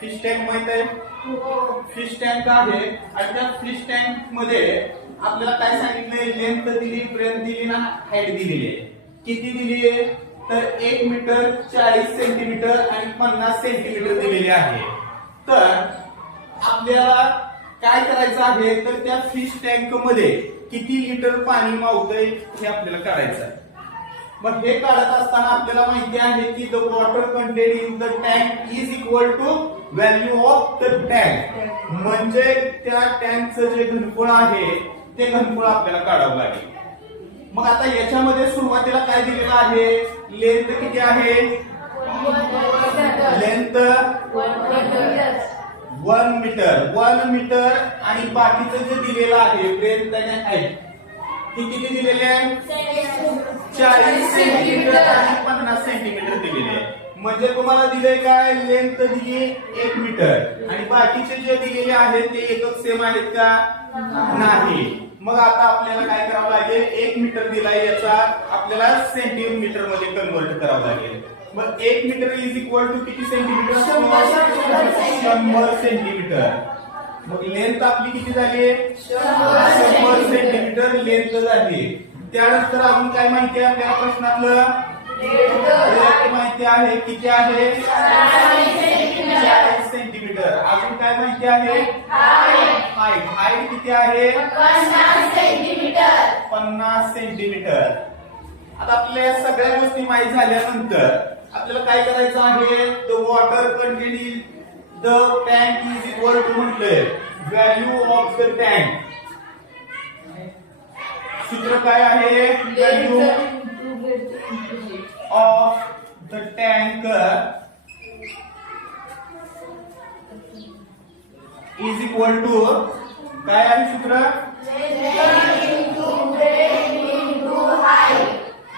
Fish tank माहित आहे? Fish tank आहे आणि त्या फिश टँक मध्ये आपल्याला काय सांगितलंय? लेंथ दिली, ब्रेथ दिली ना, हाईट दिलेली आहे. किती दिली आहे? तर 1 मीटर 40 सेंटीमीटर आणि 50 सेंटीमीटर दिलेली आहे. तर आपल्याला काय करायचं आहे? तर त्या फिश टँक मध्ये किती लिटर पाणी मावतंय हे आपल्याला काढायचं आहे. मग हे काढत असताना आपल्याला माहिती आहे की the water content in the tank is equal to value of the tank. म्हणजे त्या टँकचं जे घनफळ आहे ते घनफळ आपल्याला काढावं लागेल. मग आता याच्यामध्ये सुरुवातीला काय दिलेलं आहे? लेंथ किती आहे? Length 1 metre. 1 मीटर आणि बाकीचं जे दिलेलं आहे ब्रेथ आणि हाईट ती किती दिलेली आहे? 40 सेंटीमीटर आणि 50 सेंटीमीटर दिलेले आहे. म्हणजे तुम्हाला दिले काय? लेंथ दिली 1 मीटर आणि बाकीचे जे दिलेले आहेत ते एकच सेम आहेत का? नाही. मग आता आपल्याला काय करावं लागेल? 1 मीटर दिलाय याचा आपल्याला सेंटीमीटर मध्ये कन्वर्ट करावं लागेल. मग 1 मीटर इज इक्वल टू किती सेंटीमीटर? 100 सेंटीमीटर. मग लेंथ आपली किती झाली? 100 सेंटीमीटर लेंथ झाली. त्यानंतर अजून काय माहिती आहे आपल्याला प्रश्नातलं? ब्रेथ माहिती आहे. किती आहे? 40 सेंटीमीटर. अजून काय माहिती आहे? हाईट. हाईट किती आहे? 50 सेंटीमीटर. आता आपल्या या सगळ्या गोष्टी माहिती झाल्यानंतर आपल्याला काय करायचं आहे? The water content in the tank is equal to म्हटलंय व्हॅल्यू ऑफ द टँक. सूत्र काय आहे? Value of the tank is equal to काय आहे सूत्र?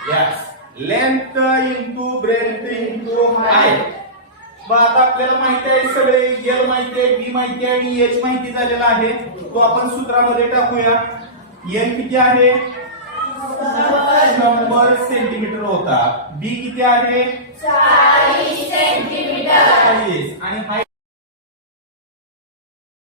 Yes, length into breadth into height. मग आता आपल्याला माहिती आहे सगळे एल माहिती आहे, बी माहिती आहे आणि एच माहिती झालेला आहे. तो आपण सूत्रामध्ये टाकूया. एल किती आहे? 100 सेंटीमीटर होता. बी किती आहे? 40 सेंटीमीटर. आणि हाईट